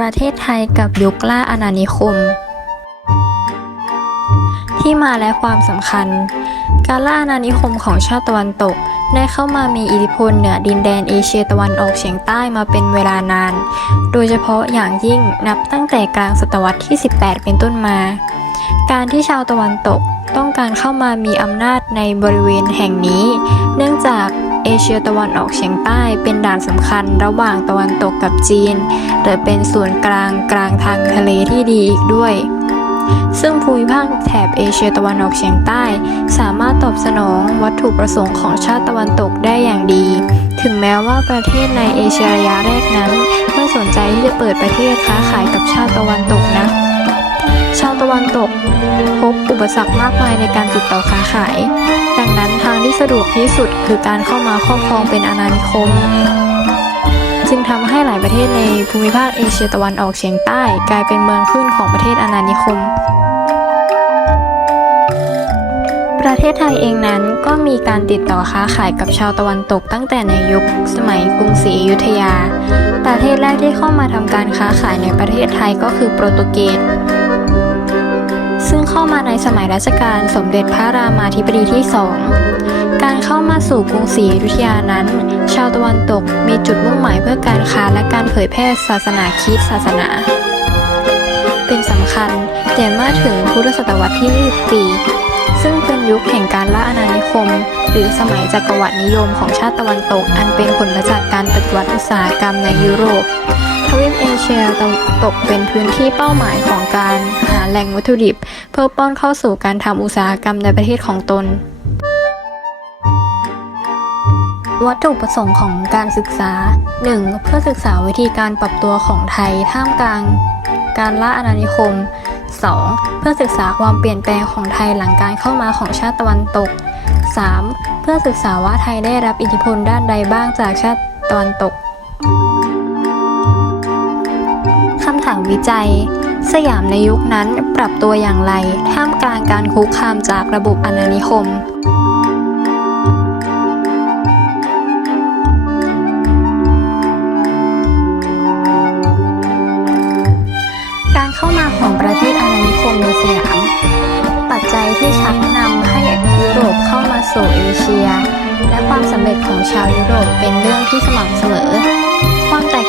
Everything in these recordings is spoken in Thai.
ประเทศไทยกับยุคล่าอาณานิคม ที่มาและความสำคัญ การล่าอาณานิคมของชาติตะวันตก ได้เข้ามามีอิทธิพลเหนือดินแดนเอเชียตะวันออกเฉียงใต้มาเป็นเวลานาน โดยเฉพาะอย่างยิ่งนับตั้งแต่กลางศตวรรษที่ 18 เป็นต้นมา การที่ชาวตะวันตกต้องการเข้ามามีอำนาจในบริเวณแห่งนี้ เนื่องจาก เอเชียตะวันออกเฉียงใต้เป็นด่านสำคัญระหว่างตะวันตกกับจีนแต่เป็นส่วนกลางกลางทางทะเลที่ดีอีกด้วย ซึ่งภูมิภาคแถบเอเชียตะวันออกเฉียงใต้ สามารถตอบสนองวัตถุประสงค์ของชาติตะวันตกได้อย่างดี ถึงแม้ว่าประเทศในเอเชียระยะแรกนั้น ไม่สนใจที่จะเปิดประเทศค้าขายกับชาติตะวันตกนะ ชาวตะวันตก พบอุปสรรคมากมายในการติดต่อค้าขาย ดังนั้นทางที่สะดวกที่สุดคือการเข้ามาครอบครองเป็นอาณานิคม จึงทำให้หลายประเทศในภูมิภาคเอเชียตะวันออกเฉียงใต้ กลายเป็นเมืองขึ้นของประเทศอาณานิคม ประเทศไทยเองนั้นก็มีการติดต่อค้าขายกับชาวตะวันตกตั้งแต่ในยุคสมัยกรุงศรีอยุธยา ประเทศแรกที่เข้ามาทำการค้าขายในประเทศไทยก็คือโปรตุเกส เข้ามาในสมัยรัชกาลสมเด็จพระรามาธิบดีที่สอง การเข้ามาสู่กรุงศรีอยุธยานั้น ชาวตะวันตกมีจุดมุ่งหมายเพื่อการค้าและการเผยแพร่ศาสนาคริสต์ศาสนา เป็นสำคัญแต่เมื่อถึงพุทธศตวรรษที่24ซึ่งเป็นยุคแห่งการล่าอาณานิคม หรือสมัยจักรวรรดินิยมของชาติตะวันตก อันเป็นผลมาจากการปฏิวัติอุตสาหกรรมในยุโรป ทวีปเอเชียตะวันตกเป็นพื้นที่เป้าหมายของการหาแหล่งวัตถุดิบ เพื่อป้อนเข้าสู่การทำอุตสาหกรรมในประเทศของตน วัตถุประสงค์ของการศึกษา 1. เพื่อศึกษาวิธีการปรับตัวของไทยท่ามกลาง การล่าอาณานิคม 2. เพื่อศึกษาความเปลี่ยนแปลงของไทยหลังการเข้ามาของชาติตะวันตก 3. เพื่อศึกษาว่าไทยได้รับอิทธิพลด้านใดบ้างจากชาติตะวันตก วิจัย สยามในยุคนั้นปรับตัวอย่างไร ท่ามกลางการคุกคามจากระบบอาณานิคมการเข้ามาของประเทศอาณานิคมในสยาม ปัจจัยที่ชักนำให้ยุโรปเข้ามาสู่เอเชีย และความสำเร็จของชาวยุโรปเป็นเรื่องที่สม่ำเสมอ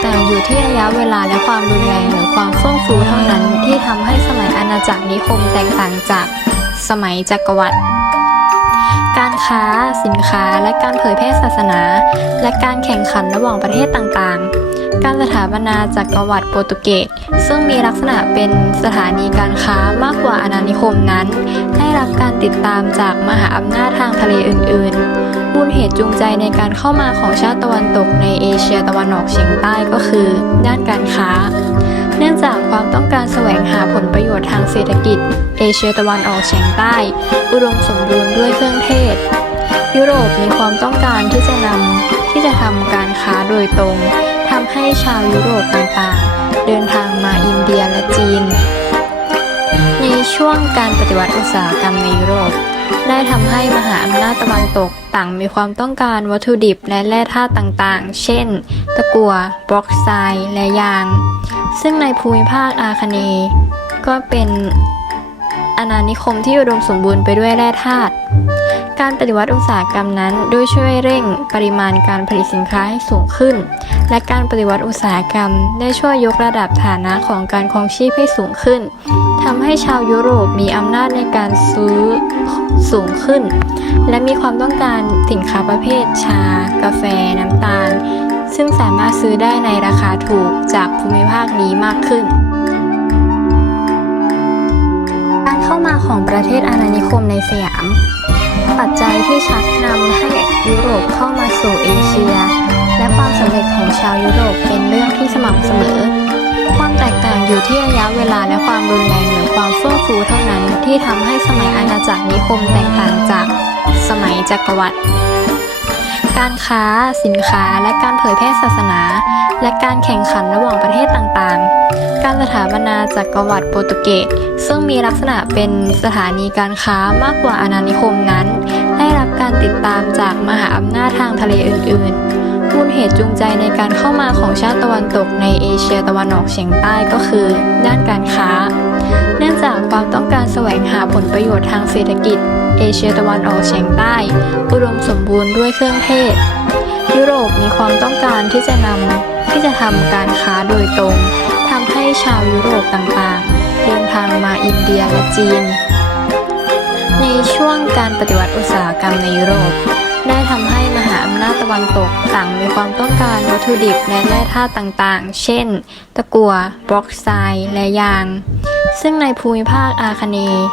แต่อยู่ที่ระยะเวลาและความรุนแรงหรือความเฟื่องฟูเท่านั้นที่ทำให้สมัยอาณาจักรนิคมแตกต่างจากสมัยจักรวรรดิการค้า สินค้า และการเผยแพร่ศาสนา และการแข่งขันระหว่างประเทศต่างๆ การสถาปนาจักรวรรดิโปรตุเกส ซึ่งมีลักษณะเป็นสถานีการค้ามากกว่าอาณานิคมนั้น ได้รับการติดตามจากมหาอำนาจทางทะเลอื่น ๆ มูลเหตุจูงใจในการเข้ามาของชาติตะวันตกในเอเชียตะวันออกเฉียงใต้ก็คือ ด้านการค้า เนื่องจากความต้องการแสวงหาผลประโยชน์ทางเศรษฐกิจ เอเชียตะวันออกเฉียงใต้ อุดมสมบูรณ์ด้วยเครื่องเทศ ยุโรปมีความต้องการที่จะนำที่จะทำการค้าโดยตรงทำให้ชาวยุโรปต่างๆ เดินทางมาอินเดียและจีน ในช่วงการปฏิวัติอุตสาหกรรมในยุโรป ได้ทำให้มหาอำนาจตะวันตกต่างมีความต้องการวัตถุดิบและแร่ธาตุต่างๆ เช่น ตะกั่วบล็อกไซด์และยาง ซึ่งในภูมิภาคอาคเนย์ก็เป็นอาณานิคมที่อุดมสมบูรณ์ไปด้วยแร่ธาตุ การปฏิวัติอุตสาหกรรมนั้นด้วยช่วยเร่งปริมาณการผลิตสินค้าให้สูงขึ้น และการปฏิวัติอุตสาหกรรมได้ช่วยยกระดับฐานะของการครองชีพให้สูงขึ้น ทำให้ชาวยุโรปมีอำนาจในการซื้อสูงขึ้น และมีความต้องการสินค้าประเภทชา กาแฟ น้ำตาล ซึ่งสามารถซื้อได้ในราคาถูกจากภูมิภาคนี้มากขึ้น การเข้ามาของประเทศอาณานิคมในสยาม ปัจจัยที่ชักนำให้ยุโรปเข้ามาสู่เอเชีย และความสำเร็จของชาวยุโรปเป็นเรื่องที่สม่ำเสมอ ความแตกต่างอยู่ที่ระยะเวลาและความรุนแรงหรือความเฟื่องฟูเท่านั้นที่ทำให้สมัยอาณาจักรนิคมแตกต่างจากสมัยจักรวรรดิการค้า สินค้า และการเผยแพร่ศาสนา และการแข่งขันระหว่างประเทศต่างๆ การสถาปนาจักรวรรดิโปรตุเกสซึ่งมีลักษณะเป็นสถานีการค้ามากกว่าอาณานิคมนั้น ได้รับการติดตามจากมหาอำนาจทางทะเลอื่น ๆ มูลเหตุจูงใจในการเข้ามาของชาติตะวันตกในเอเชียตะวันออกเฉียงใต้ก็คือ ด้านการค้า เนื่องจากความต้องการแสวงหาผลประโยชน์ทางเศรษฐกิจ เอเชียตะวันออกเฉียงใต้ อุดมสมบูรณ์ด้วยเครื่องเทศ ยุโรปมีความต้องการที่จะนำที่จะทำการค้าโดยตรงทำให้ชาวยุโรปต่างๆ เดินทางมาอินเดียและจีน ในช่วงการปฏิวัติอุตสาหกรรมในยุโรป ได้ทำให้มหาอำนาจตะวันตกต่างมีความต้องการวัตถุดิบและแร่ธาตุต่างๆ เช่น ตะกั่วบล็อกไซด์และยาง ซึ่งในภูมิภาคอาคเนย์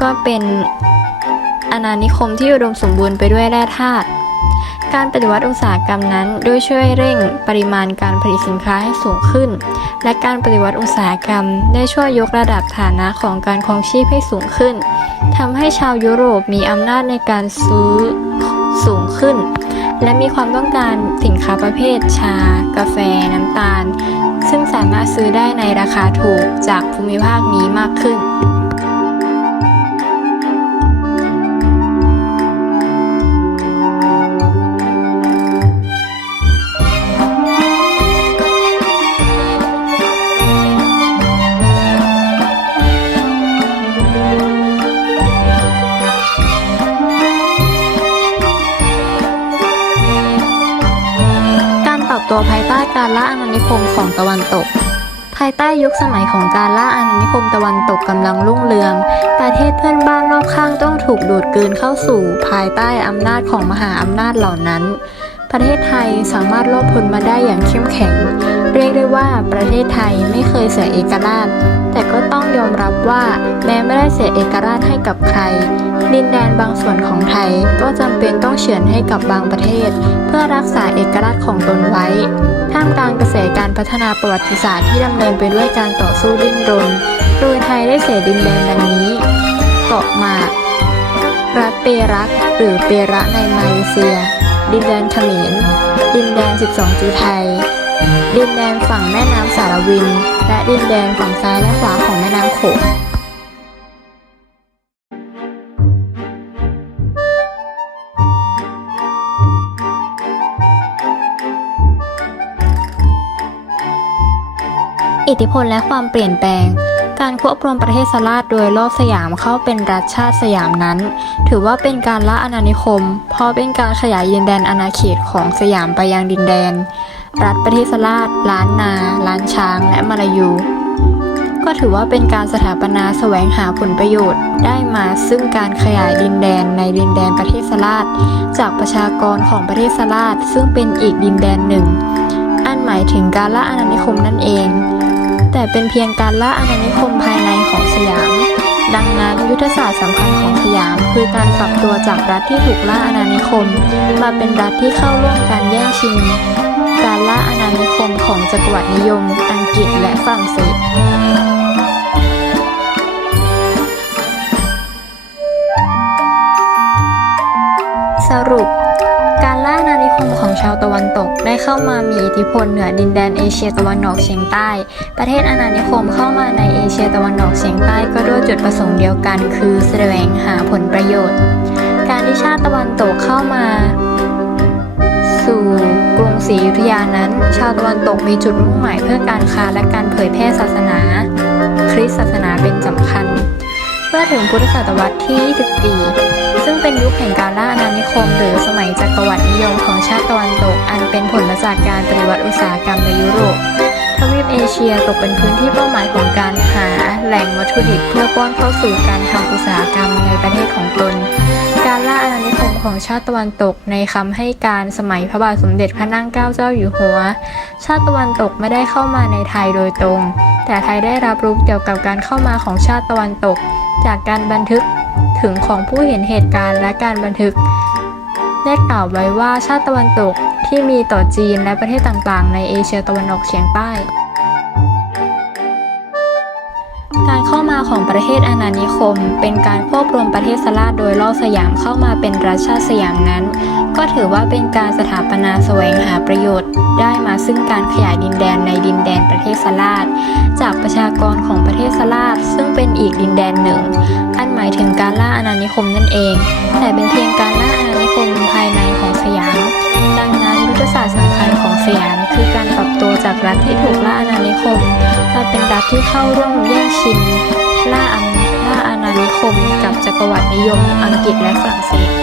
ก็เป็นอาณานิคมที่อุดมสมบูรณ์ไปด้วยแร่ธาตุการปฏิวัติอุตสาหกรรมนั้นด้วยช่วยเร่งปริมาณการผลิตสินค้าให้สูงขึ้น และการปฏิวัติอุตสาหกรรม ได้ช่วยยกระดับฐานะของการครองชีพให้สูงขึ้นทำให้ชาวยุโรปมีอำนาจในการซื้อ สูงขึ้น และมีความต้องการสินค้าประเภทชา กาแฟ น้ำตาล ซึ่งสามารถซื้อได้ในราคาถูกจากภูมิภาคนี้มากขึ้น การล่าอาณานิคมของตะวันตก ภายใต้ยุคสมัยของการล่าอาณานิคมตะวันตกกำลังรุ่งเรือง ประเทศเพื่อนบ้านรอบข้างต้องถูกดูดกลืนเข้าสู่ ภายใต้อำนาจของมหาอำนาจเหล่านั้น ประเทศไทยสามารถรบพลมาได้อย่างเข้มแข็ง เรียกได้ว่าประเทศไทยไม่เคยเสียเอกราช แต่ก็ต้องยอมรับว่าแม้ไม่ได้เสียเอกราชให้กับใคร ดินแดนบางส่วนของไทยก็จำเป็นต้องเฉือนให้กับบางประเทศ เพื่อรักษาเอกราชของตนไว้ ท่ามกลางกระแสการพัฒนาประวัติศาสตร์ที่ดำเนินไปด้วยการต่อสู้ดิ้นรน โดยไทยได้เสียดินแดนดังนี้ เกาะหมากรัฐเปรักหรือเประในมาเลเซีย ดินแดนเขมร ดินแดน 12จุไทย ดินแดนฝั่งแม่น้ำสารวิน และดินแดนฝั่งซ้ายและขวาของแม่น้ำโขงอิทธิพลและความเปลี่ยนแปลง การควบรวมประเทศสลาดโดยรอบสยามเข้าเป็นรัฐชาติสยามนั้น ถือว่าเป็นการละอาณานิคม เพราะเป็นการขยายดินแดนอาณาเขตของสยามไปยังดินแดน รัฐประเทศสลาดล้านนา ล้านช้าง และมาลายู ก็ถือว่าเป็นการสถาปนาแสวงหาผลประโยชน์ ได้มาซึ่งการขยายดินแดนในดินแดนประเทศสลาดจากประชากรของประเทศสลาดซึ่งเป็นอีกดินแดนหนึ่ง อันหมายถึงการละอาณานิคมนั่นเอง แต่เป็นเพียงการล่าอาณานิคมภายในของสยาม ดังนั้นยุทธศาสตร์สำคัญของสยาม คือการปรับตัวจากรัฐที่ถูกล่าอาณานิคม มาเป็นรัฐที่เข้าร่วมการแย่งชิง การล่าอาณานิคมของจักรวรรดินิยม อังกฤษและฝรั่งเศสสรุป ล่าอาณานิคมของชาวตะวันตกได้เข้ามามีอิทธิพลเหนือดินแดนเอเชียตะวันออกเฉียงใต้ ประเทศอาณานิคมเข้ามาในเอเชียตะวันออกเฉียงใต้ก็ด้วยจุดประสงค์เดียวกัน คือแสวงหาผลประโยชน์ การที่ชาติตะวันตกเข้ามาสู่กรุงศรีอยุธยานั้น ชาวตะวันตกมีจุดมุ่งหมายเพื่อการค้าและการเผยแพร่ศาสนา คริสต์ศาสนาเป็นสำคัญ เมื่อถึงพุทธศตวรรษที่ 24 ซึ่งเป็นยุคแห่งการล่าอาณานิคม หรือสมัยจักรวรรดินิยมของชาติตะวันตก อันเป็นผลมาจากการปฏิวัติอุตสาหกรรมในยุโรปทวีปเอเชียตกเป็นพื้นที่เป้าหมายของการหาแหล่งวัตถุดิบเพื่อป้อนเข้าสู่การทำอุตสาหกรรมในประเทศของตน การล่าอาณานิคมของชาติตะวันตกในคำให้การสมัยพระบาทสมเด็จพระนั่งเกล้าเจ้าอยู่หัว ชาติตะวันตกไม่ได้เข้ามาในไทยโดยตรง แต่ไทยได้รับรู้เกี่ยวกับการเข้ามาของชาติตะวันตก จากการบันทึกถึงของผู้เห็นเหตุการณ์และการบันทึก ได้กล่าวไว้ว่าชาติตะวันตกที่มีต่อจีนและประเทศต่างๆ ในเอเชียตะวันออกเฉียงใต้ ของประเทศอาณานิคม เป็นการควบรวมประเทศสลาดโดยรอบสยามเข้ามาเป็นรัฐชาติสยามนั้น ก็ถือว่าเป็นการสถาปนาแสวงหาประโยชน์ ได้มาซึ่งการขยายดินแดนในดินแดนประเทศสลาดจากประชากรของประเทศสลาดซึ่งเป็นอีกดินแดนหนึ่ง อันหมายถึงการล่าอาณานิคมนั่นเอง แต่เป็นเพียงการล่าอาณานิคมภายในของสยาม ดังนั้นยุทธศาสตร์สำคัญของสยามคือการตอบโตจากรัฐที่ถูกล่าอาณานิคมมาเป็นรัฐที่เข้าร่วมแย่งชิง ล่าอาณานิคมกับจักรวรรดินิยมอังกฤษและฝรั่งเศส